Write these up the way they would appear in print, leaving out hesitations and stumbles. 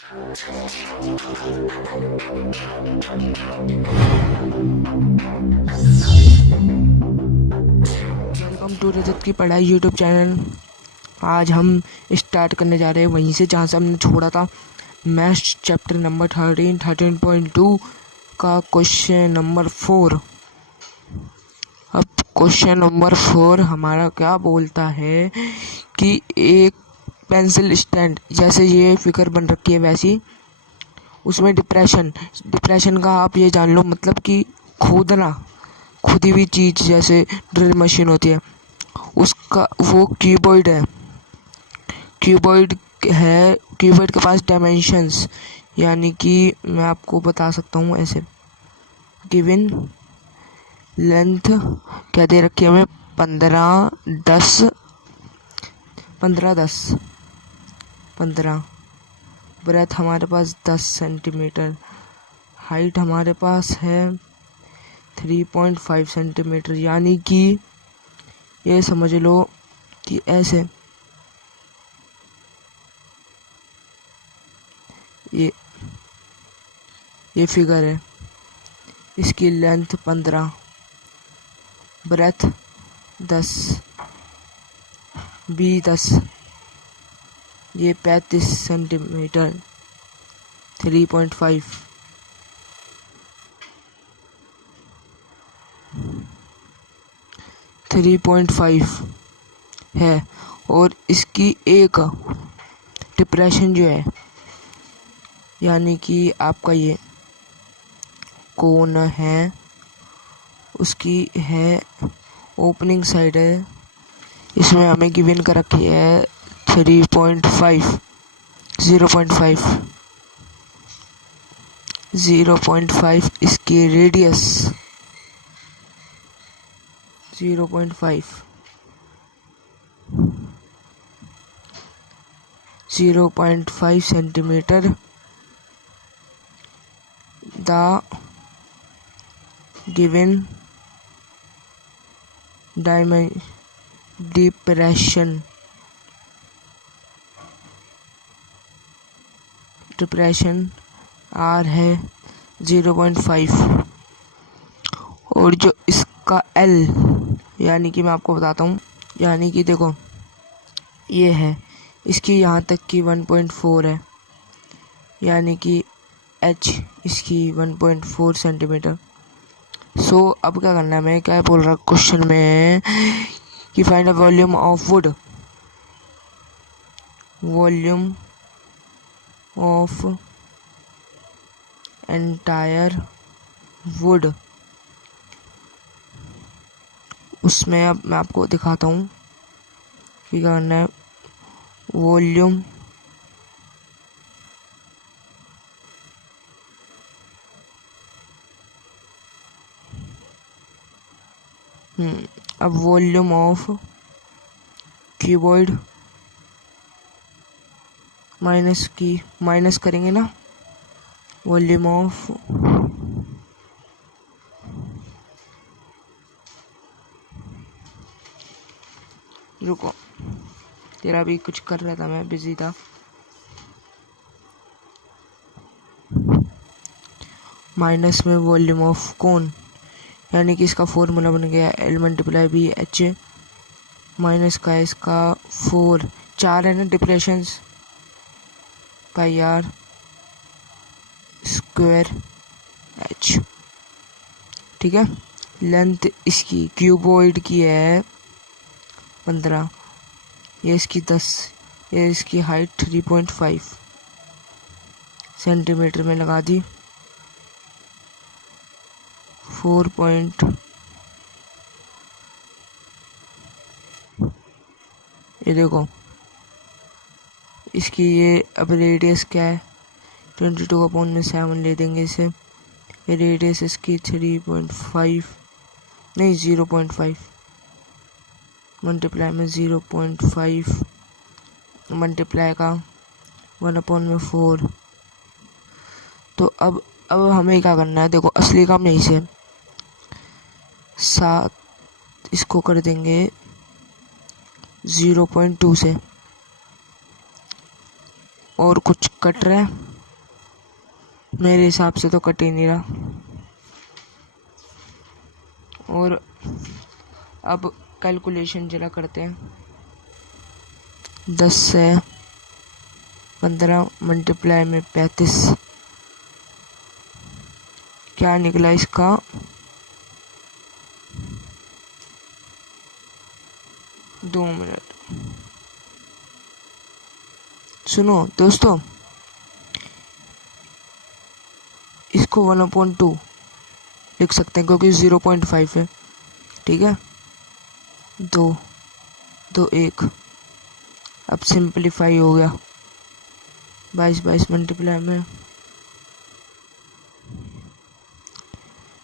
Welcome to रजत की पढ़ाई YouTube channel. आज हम स्टार्ट करने जा रहे हैं वहीं से जहाँ से हमने छोड़ा था। मैथ्स चैप्टर नंबर 13.2 का क्वेश्चन नंबर 4। अब क्वेश्चन नंबर 4 हमारा क्या बोलता है कि एक पेंसिल स्टैंड, जैसे ये फिगर बन रखी है वैसी, उसमें डिप्रेशन का आप ये जान लो मतलब कि खोदना, खुदी हुई चीज़ जैसे ड्रिल मशीन होती है, उसका वो क्यूबॉइड है। क्यूबॉइड के पास डायमेंशंस, यानी कि मैं आपको बता सकता हूँ ऐसे। गिवन लेंथ क्या दे रखी है हमें, 15, 10, 15। ब्रेथ हमारे पास 10 सेंटीमीटर। हाइट हमारे पास है 3.5 सेंटीमीटर, यानी कि ये समझ लो कि ऐसे ये फिगर है। इसकी लेंथ 15, ब्रेथ 10, बी 10, ये 35 सेंटीमीटर, 3.5। है और इसकी एक डिप्रेशन जो है, यानी कि आपका ये कोन है, उसकी है ओपनिंग साइड है, इसमें हमें गिवन कर रखी है 3.5, 0.5। इसकी radius 0.5 centimetre. The given depression R है 0.5, और जो इसका L, यानी कि मैं आपको बताता हूँ, यानी कि देखो ये है, इसकी यहाँ तक की 1.4 है, यानी कि H इसकी 1.4 सेंटीमीटर। सो अब क्या करना है, मैं क्या बोल रहा क्वेश्चन में कि find the volume of entire would. उसमें अब मैं आपको दिखाता हूँ कि क्या करना है। वॉल्यूम अब वॉल्यूम ऑफ क्यूबॉइड माइनस करेंगे ना, वॉल्यूम ऑफ रुको, तेरा भी कुछ कर रहा था, मैं बिजी था। माइनस में वॉल्यूम ऑफ कोन, यानी कि इसका फॉर्मूला बन गया L × B H, माइनस का इसका 4 है ना डिप्रेशंस, πr² H, ठीक है। लेंथ इसकी क्यूबॉइड की है 15, ये इसकी 10, ये इसकी हाइट 3.5 सेंटीमीटर में लगा दी। 4 ये देखो इसकी ये अब रेडियस क्या है, 22/7 ले देंगे इसे। ये रेडियस इसकी 3.5 नहीं 0.5 मल्टीप्लाई में 0.5 मल्टीप्लाई का 1/4। तो अब हमें क्या करना है, देखो असली काम यहीं से 7 इसको कर देंगे 0.2 से, और कुछ कट रहा है मेरे हिसाब से तो कट ही नहीं रहा। और अब कैलकुलेशन जरा करते हैं। 10 से 15 मल्टीप्लाई में 35, क्या निकला इसका? दो मिनट सुनो दोस्तों, इसको 1/2 लिख सकते हैं क्योंकि 0.5 है। ठीक है, 2 2 1, अब सिंपलीफाई हो गया। 22 मल्टीप्लाई में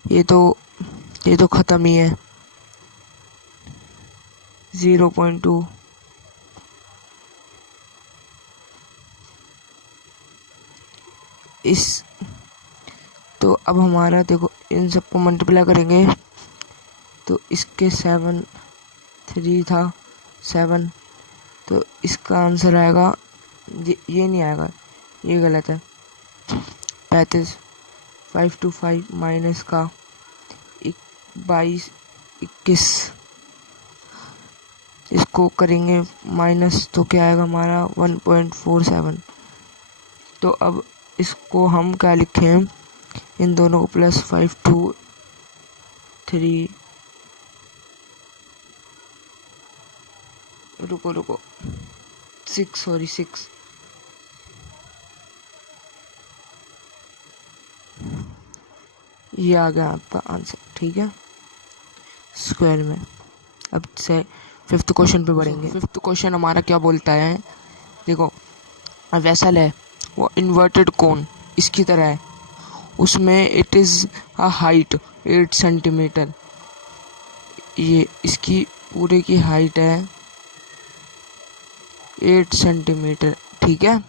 ये तो ख़त्म ही है। 0.2 इस तो अब हमारा देखो, इन सबको मल्टीप्लाई करेंगे तो इसके 7 3 था 7, तो इसका आंसर आएगा ये नहीं आएगा, ये गलत है। 35 5 to 5 माइनस का 22 21, इसको करेंगे माइनस तो क्या आएगा हमारा 1.47। तो अब इसको हम क्या लिखें, इन दोनों को प्लस 5 2 3, रुको 6, सॉरी 6, ये आ गया आपका आंसर। ठीक है, स्क्वायर में। अब से 5th क्वेश्चन पे बढ़ेंगे। 5th क्वेश्चन हमारा क्या बोलता है, देखो वेसल है वो इन्वर्टेड कोन इसकी तरह है, उसमें it is a height 8 centimetre, ये इसकी पूरे की हाइट है 8 सेंटीमीटर। ठीक है,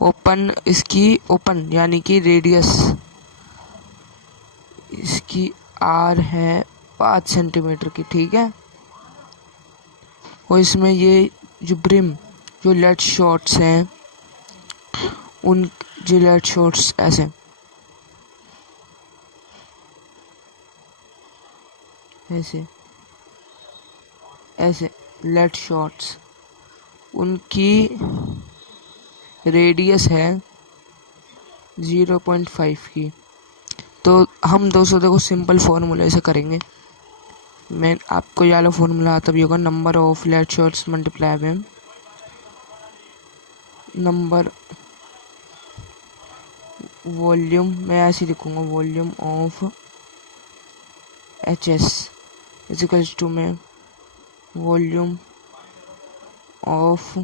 ओपन यानी कि रेडियस इसकी आर है 5 सेंटीमीटर की। ठीक है, और इसमें ये जो ब्रिम जो लेड शॉट्स हैं, उन जो लेड शॉट्स ऐसे लेड शॉट्स, उनकी रेडियस है 0.5 की। तो हम दोस्तों देखो सिंपल फॉर्मूले से करेंगे। मैं आपको ये वाला फॉर्मूला आता भी होगा, number of lead shots multiply में नंबर वॉल्यूम, मैं ऐसे लिखूँगा volume of HS equals to में वॉल्यूम ऑफ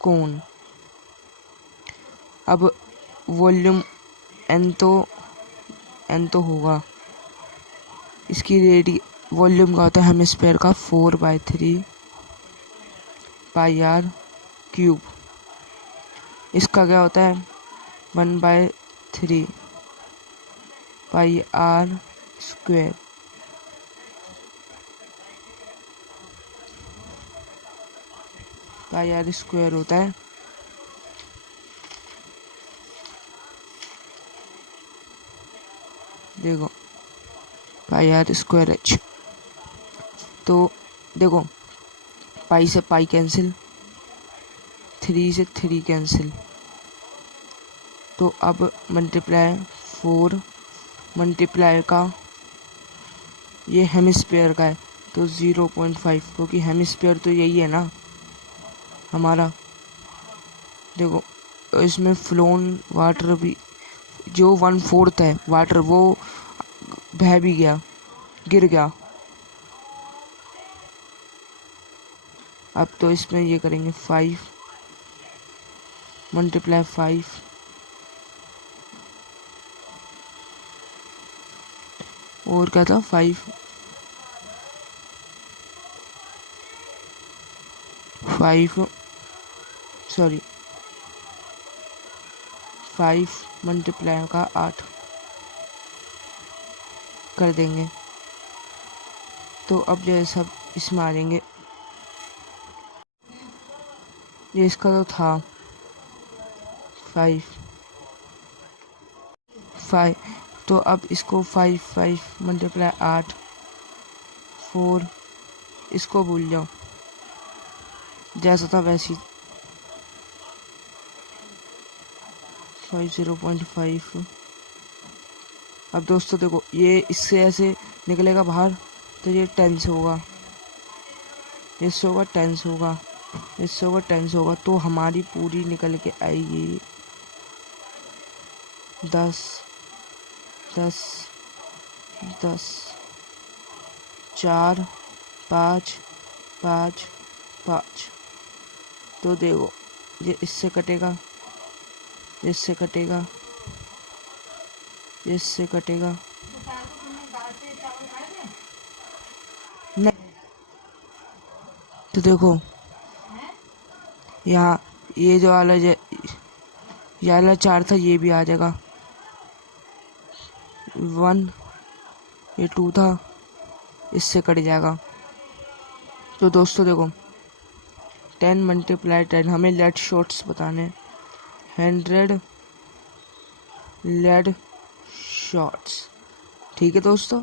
कोन। अब वॉल्यूम n तो होगा, इसकी वॉल्यूम का होता है हेमिस्फीयर का 4/3 πr³। इसका क्या होता है 1/3 πr²। πr² होता है, देखो πr²h। तो देखो पाई से पाई कैंसिल, 3 से 3 कैंसिल, तो अब मल्टीप्लाई 4 मल्टीप्लाई का ये हेमिस्फीयर का है तो 0.5, क्योंकि हेमिस्फीयर तो यही है ना हमारा। देखो इसमें फ्लोन वाटर भी जो 1/4 है वाटर, वो बह भी गया, गिर गया। अब तो इसमें ये करेंगे 5 मल्टीप्लाई 5 और क्या था 5 मल्टीप्लाई का 8 कर देंगे। तो अब जो है सब इसमें आ जाएंगे। ये इसका तो था 5 5। तो अब इसको 5 मल्टीप्लाई 8 4, इसको भूल जाओ, जैसा था वैसी 0.5। अब दोस्तों देखो, ये इससे ऐसे निकलेगा बाहर तो ये 10 होगा, इससे होगा 10 होगा, इससे होगा 10 होगा, तो हमारी पूरी निकल के आएगी 10 10 10 4 5 5 5। तो देखो, ये इससे कटेगा, इससे कटेगा, इससे कटेगा, नहीं। तो देखो यहाँ ये जो वाला ये वाला 4 था, ये भी आ जाएगा 1, ये 2 था, इससे कट जाएगा। तो दोस्तों देखो, 10 मल्टीप्लाई 10, हमें लेड शॉट्स बताने, 100 लेड शॉट्स। ठीक है दोस्तों,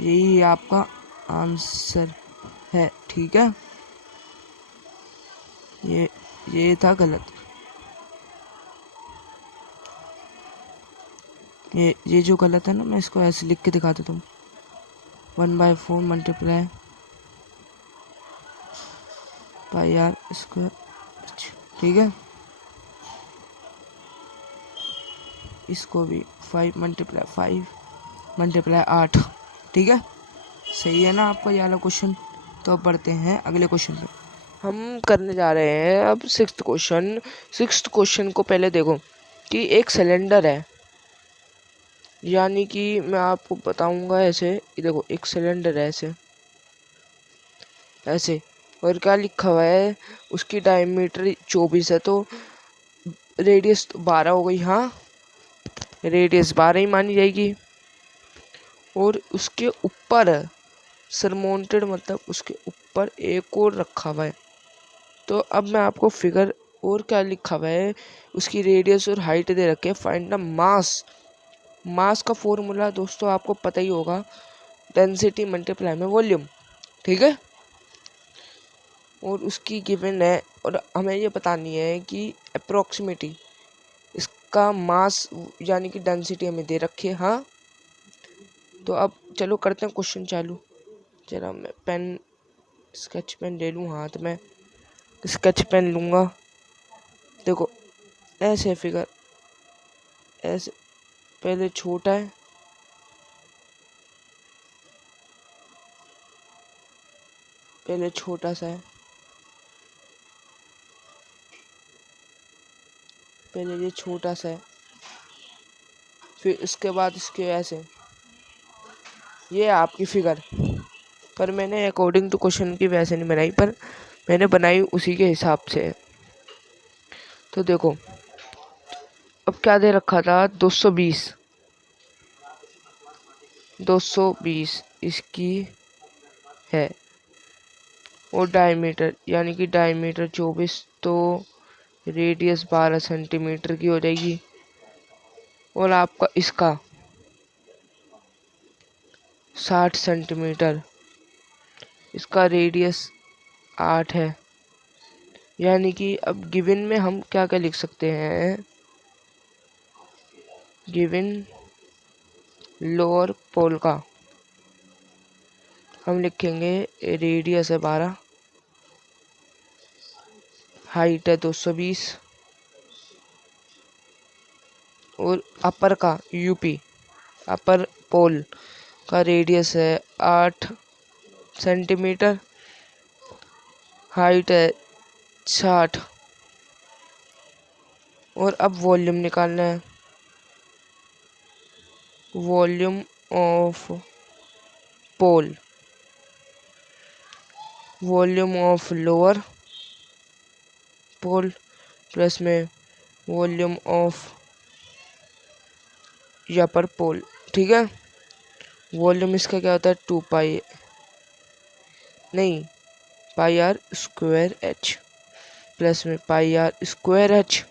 यही आपका आंसर है। ठीक है, ये था गलत। ये जो गलत है ना, मैं इसको ऐसे लिख के दिखा देता हूँ, 1/4 मल्टीप्लाई पाई आर स्क्वायर। ठीक है, इसको भी 5 मल्टीप्लाई 8। ठीक है, सही है ना आपका ये वाला क्वेश्चन। तो अब बढ़ते हैं अगले क्वेश्चन पे। हम करने जा रहे हैं अब 6th क्वेश्चन। 6th क्वेश्चन को पहले देखो कि एक सिलेंडर है, यानी कि मैं आपको बताऊंगा ऐसे, देखो एक सिलेंडर है ऐसे ऐसे, और क्या लिखा हुआ है, उसकी डायमीटर 24 है, तो रेडियस 12 हो गई। हाँ, रेडियस 12 ही मानी जाएगी। और उसके ऊपर सरमाउंटेड, मतलब उसके ऊपर एक और रखा हुआ है। तो अब मैं आपको फिगर और क्या लिखा हुआ है, उसकी रेडियस और हाइट दे रखे, फाइंड द मास। मास का फॉर्मूला दोस्तों आपको पता ही होगा, डेंसिटी मल्टीप्लाई में वॉल्यूम। ठीक है, और उसकी गिवन है, और हमें ये बतानी है कि अप्रोक्सीमेटली इसका मास यानी कि डेंसिटी हमें दे रखी है। हाँ, तो अब चलो करते हैं क्वेश्चन चालू। जरा मैं पेन, स्केच पेन ले लूँ हाथ में, स्केच पेन लूँगा। देखो ऐसे फिगर, ऐसे पहले छोटा है, पहले छोटा सा है, पहले ये छोटा सा है, फिर इसके बाद इसके ऐसे। ये है आपकी फिगर, पर मैंने अकॉर्डिंग टू क्वेश्चन की वैसे नहीं बनाई, पर मैंने बनाई उसी के हिसाब से। तो देखो अब क्या दे रखा था, 220 इसकी है, और डायमीटर यानी कि डायमीटर 24, तो रेडियस 12 सेंटीमीटर की हो जाएगी। और आपका इसका 60 सेंटीमीटर, इसका रेडियस 8 है। यानी कि अब गिवन में हम क्या क्या लिख सकते हैं, गिवन लोअर पोल का हम लिखेंगे रेडियस है 12, हाइट है 220, और अपर का यूपी अपर पोल का रेडियस है 8 सेंटीमीटर, हाइट है 60। और अब वॉल्यूम निकालना है, volume of pole, volume of lower pole plus में वॉल्यूम ऑफ अपर पोल। ठीक है, वॉल्यूम इसका क्या होता है, 2 पाई, नहीं, पाई आर स्क्वायर एच प्लस में पाई आर स्क्वायर एच,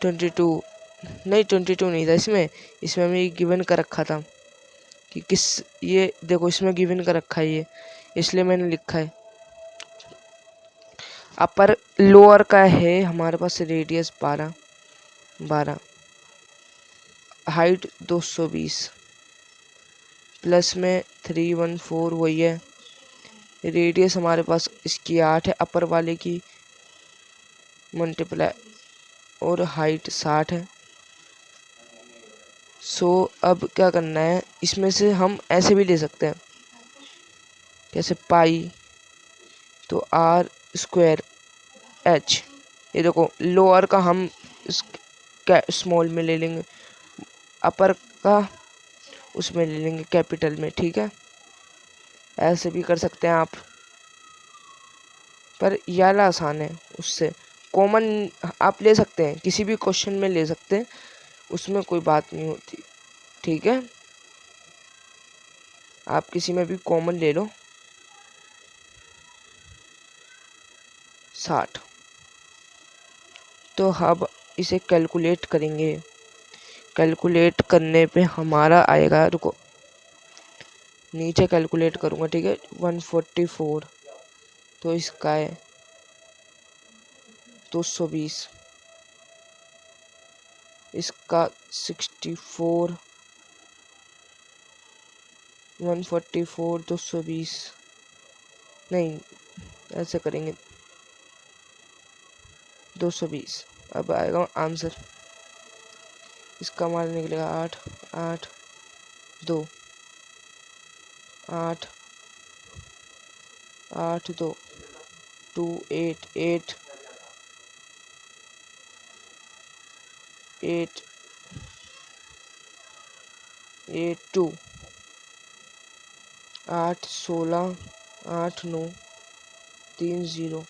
22 नहीं 22 नहीं था इसमें। इसमें हमें गिवन कर रखा था कि किस, ये देखो इसमें गिवन कर रखा है ये, इसलिए मैंने लिखा है। अपर लोअर का है हमारे पास रेडियस 12, हाइट 220, प्लस में 314 वही है। रेडियस हमारे पास इसकी 8 है अपर वाले की, मल्टीप्लाई, और हाइट 60 है। सो अब क्या करना है, इसमें से हम ऐसे भी ले सकते हैं, जैसे पाई तो आर स्क्वायर एच। ये देखो लोअर का हम स्मॉल में ले लेंगे, अपर का उसमें ले लेंगे कैपिटल में, ठीक है। ऐसे भी कर सकते हैं आप, पर ये वाला आसान है। उससे कॉमन आप ले सकते हैं, किसी भी क्वेश्चन में ले सकते हैं, उसमें कोई बात नहीं होती, ठीक है। आप किसी में भी कॉमन ले लो। 60। तो अब इसे कैलकुलेट करेंगे। कैलकुलेट करने पे हमारा आएगा, रुको नीचे कैलकुलेट करूँगा, ठीक है। 144 तो इसका है 220, इसका 64, 144 220, नहीं ऐसे करेंगे 220। अब आएगा आंसर, इसका हमारा निकलेगा 8 8 2 8 8 2 2 8 8 8 8 2 8 16 8 9 3 0।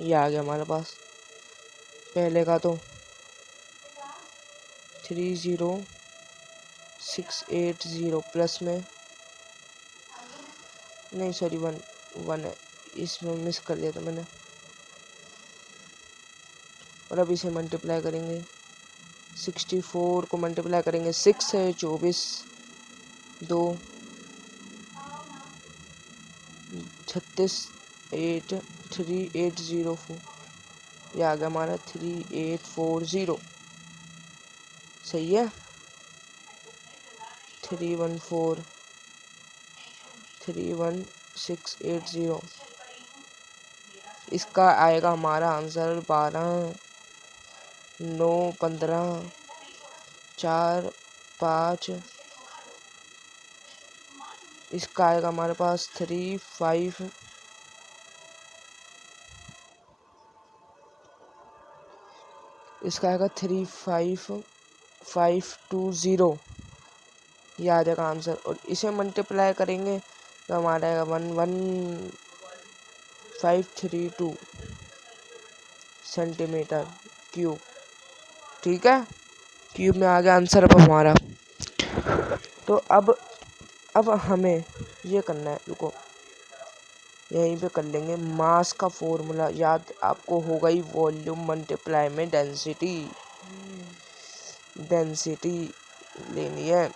ये आ गया हमारे पास। पहले का तो 30680 प्लस में, नहीं सॉरी 1 है, इसमें मिस कर दिया था मैंने। और अब इसे मल्टीप्लाई करेंगे, 64 को मल्टीप्लाई करेंगे 6 है 24 2 36 8 3804। ये आ गया हमारा 3840, सही है। 314 31680, इसका आएगा हमारा आंसर 12 9 15 4 5। इसका आएगा हमारे पास 35, इसका आएगा 35520। ये आ जाएगा आंसर। और इसे मल्टीप्लाई करेंगे तो हमारा आएगा 11532 सेंटीमीटर क्यूब, ठीक है। क्यूब में आ गया आंसर अब हमारा। तो अब हमें ये करना है, रुको यहीं पे कर लेंगे। मास का फॉर्मूला याद आपको होगा ही, वॉल्यूम मल्टीप्लाई में डेंसिटी लेनी है।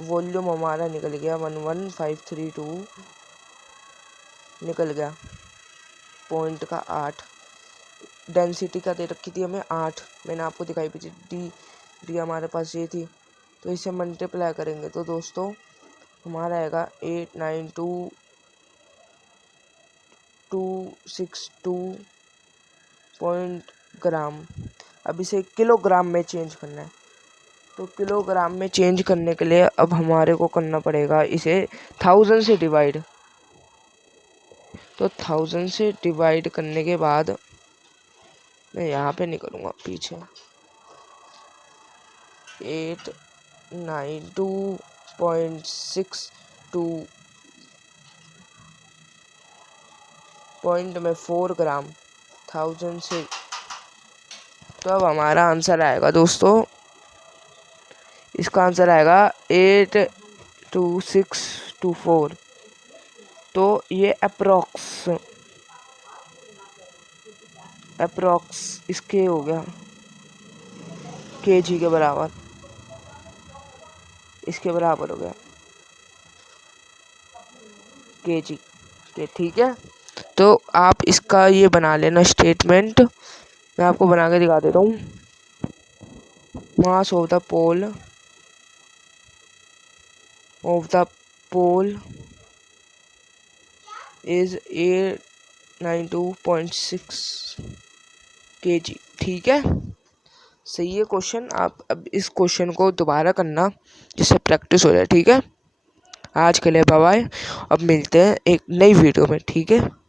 वॉल्यूम हमारा निकल गया 11532, निकल गया पॉइंट का 8। डेंसिटी का दे रखी थी हमें 8, मैंने आपको दिखाई भी डी हमारे पास ये थी। तो इसे मल्टीप्लाई करेंगे तो दोस्तों हमारा आएगा 89262 पॉइंट ग्राम। अब इसे किलोग्राम में चेंज करना है, तो किलोग्राम में चेंज करने के लिए अब हमारे को करना पड़ेगा इसे 1000 से डिवाइड। तो 1000 से डिवाइड करने के बाद, मैं यहाँ पे नहीं करूँगा, पीछे 892.62 पॉइंट में 4 ग्राम 1000 से। तो अब हमारा आंसर आएगा दोस्तों, इसका आंसर आएगा 82624। तो ये अप्रोक्स इसके हो गया। kg के बराबर, इसके बराबर हो गया kg के। ठीक है, तो आप इसका ये बना लेना स्टेटमेंट, मैं आपको बना के दिखा देता हूँ। Mass of the pole is 892.6 kg। ठीक है, सही है क्वेश्चन। आप अब इस क्वेश्चन को दोबारा करना जिससे प्रैक्टिस हो जाए। ठीक है, आज के लिए बाय बाय, अब मिलते हैं एक नई वीडियो में। ठीक है।